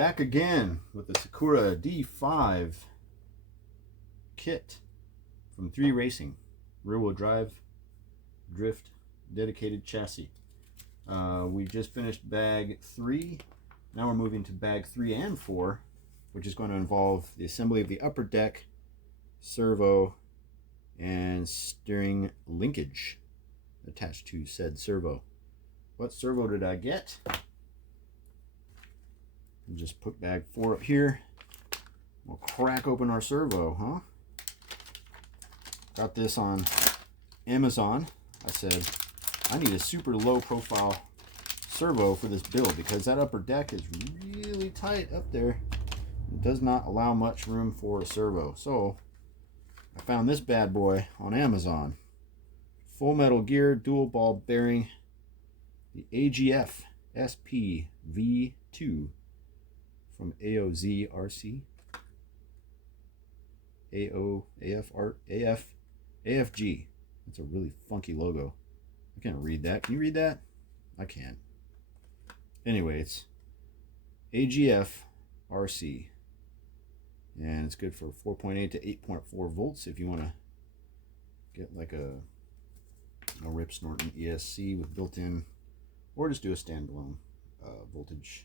Back again with the Sakura D5 kit from 3 Racing. Rear-wheel drive, drift, dedicated chassis. We just finished bag 3. Now we're moving to bag 3 and 4, which is going to involve the assembly of the upper deck, servo, and steering linkage attached to said servo. What servo did I get? We'll just put bag 4 up here. We'll crack open our servo, huh? Got this on Amazon. I said, I need a super low profile servo for this build because that upper deck is really tight up there. It does not allow much room for a servo. So I found this bad boy on Amazon. Full metal gear, dual ball bearing, the AGF SP V2 from AFG. That's a really funky logo. I can't read that. Can you read that? I can't. Anyway, it's AGF RC. And it's good for 4.8 to 8.4 volts if you want to get like a Rip Snorton ESC with built-in, or just do a standalone voltage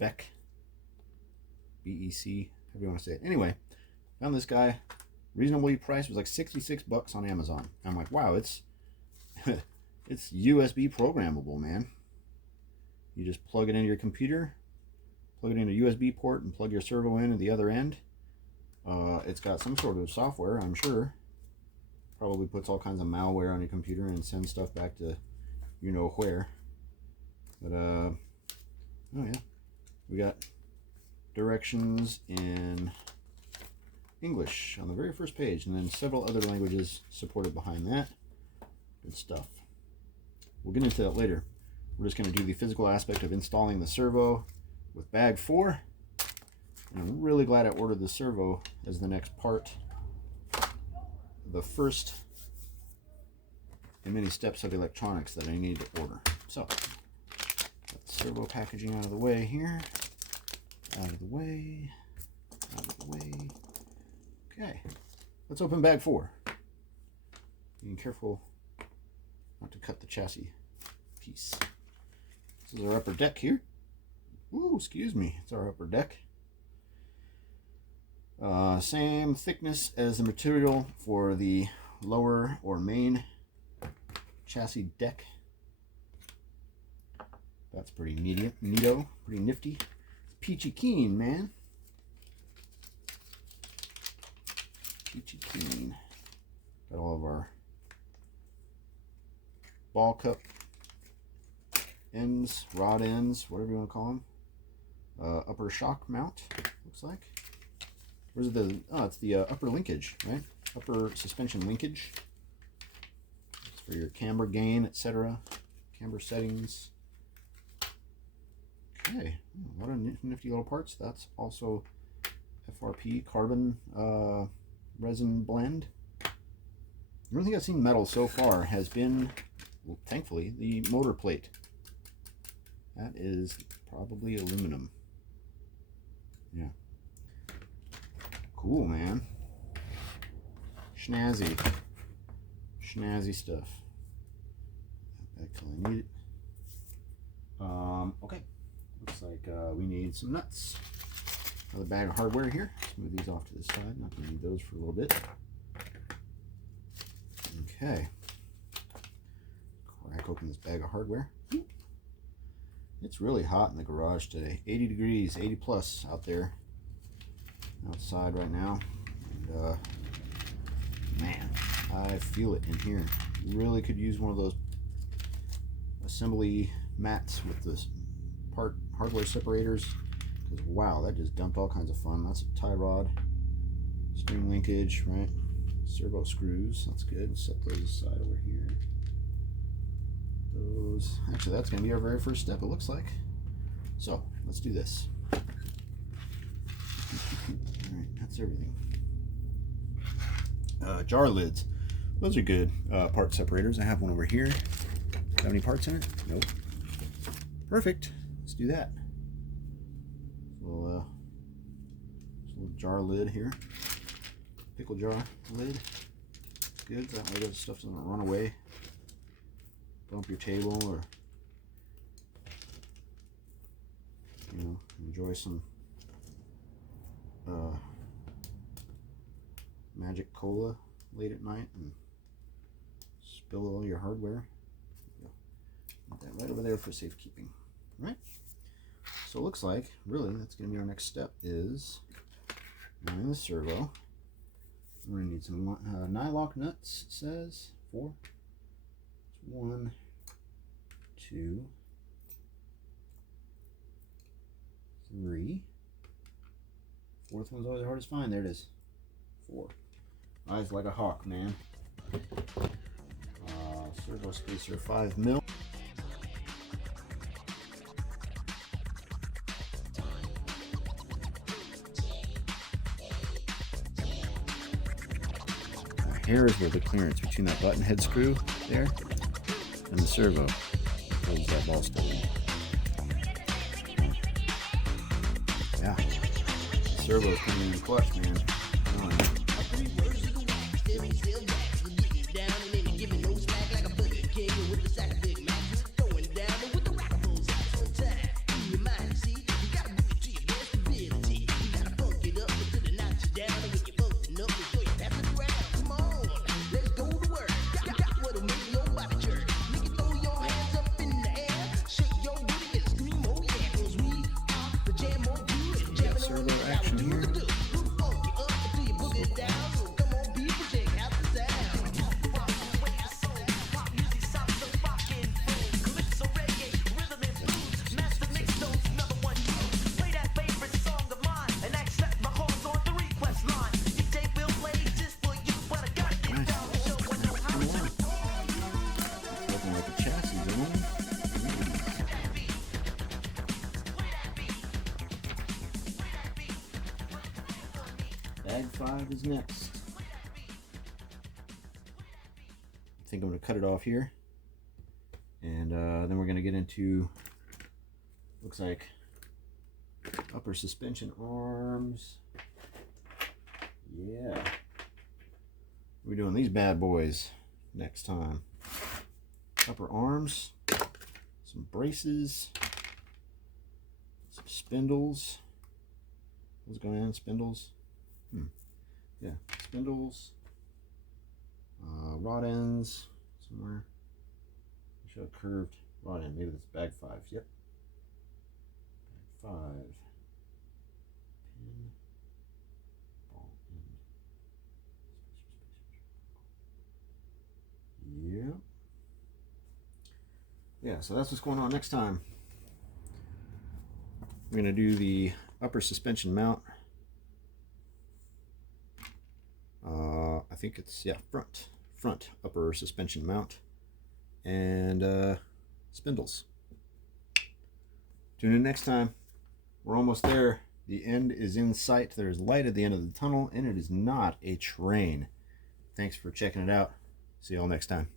BEC, BEC, however you want to say it. Anyway, found this guy, reasonably priced, was like 66 bucks on Amazon. I'm like, wow, it's it's USB programmable, man. You just plug it into your computer, plug it in a USB port, and plug your servo in at the other end. It's got some sort of software, I'm sure. Probably puts all kinds of malware on your computer and sends stuff back to you know where. But oh yeah, we got directions in English on the very first page, and then several other languages supported behind that. Good stuff. We'll get into that later. We're just going to do the physical aspect of installing the servo with bag 4. And I'm really glad I ordered the servo as the next part. The first in many steps of electronics that I need to order. So, got the servo packaging out of the way here. Out of the way. Out of the way. Okay, let's open bag 4. Being careful not to cut the chassis piece. This is our upper deck here. Ooh, excuse me. It's our upper deck. Same thickness as the material for the lower or main chassis deck. That's pretty neato, pretty nifty. Peachy keen, man. Peachy keen. Got all of our ball cup ends, rod ends, whatever you want to call them. Upper shock mount, looks like. Where's the, oh, it's the upper linkage, right? Upper suspension linkage. It's for your camber gain, etc. Camber settings. Okay, a lot of nifty little parts. That's also FRP carbon resin blend. The only thing I've seen metal so far has been, well, thankfully, the motor plate. That is probably aluminum. Yeah. Cool, man. Snazzy. Snazzy stuff. Back till I need it. Okay. Looks like we need some nuts. Another bag of hardware here. Let's move these off to the side. Not going to need those for a little bit. Okay. Crack open this bag of hardware. It's really hot in the garage today. 80 degrees, 80 plus out there. Outside right now. And, man, I feel it in here. Really could use one of those assembly mats with this hardware separators. Because, wow, that just dumped all kinds of fun. That's a tie rod. String linkage, right? Servo screws. That's good. Set those aside over here. Those. Actually, that's going to be our very first step, it looks like. So, let's do this. Alright, that's everything. Jar lids. Those are good part separators. I have one over here. Have any parts in it? Nope. Perfect. Let's do that. Little, little jar lid here. Pickle jar lid. Good. That way the stuff doesn't run away. Bump your table, or enjoy some Magic Cola late at night and spill all your hardware. Put that right over there for safekeeping. All right. So it looks like, really, that's going to be our next step, is in the servo. We're going to need some nylock nuts, it says. 4. It's 1, 2, 3. Fourth one's always hard to find. There it is. 4. Eyes like a hawk, man. Servo spacer 5 mil. Here is where the clearance between that button head screw there and the servo holds that ball still in. Yeah, the servo's coming in clutch, man. Bag 5 is next. I think I'm going to cut it off here. And then we're going to get into, looks like, upper suspension arms. Yeah. We're doing these bad boys next time. Upper arms, some braces, some spindles. What's going on? Spindles? Yeah, spindles, rod ends somewhere. Show a curved rod end. Maybe that's bag 5. Yep. Bag 5. Pin. Ball end. Yep. Yeah, so that's what's going on next time. We're going to do the upper suspension mount. I think it's, yeah, front upper suspension mount, and spindles. Tune in next time. We're almost there. The end is in sight. There's light at the end of the tunnel, and it is not a train. Thanks for checking it out. See you all next time.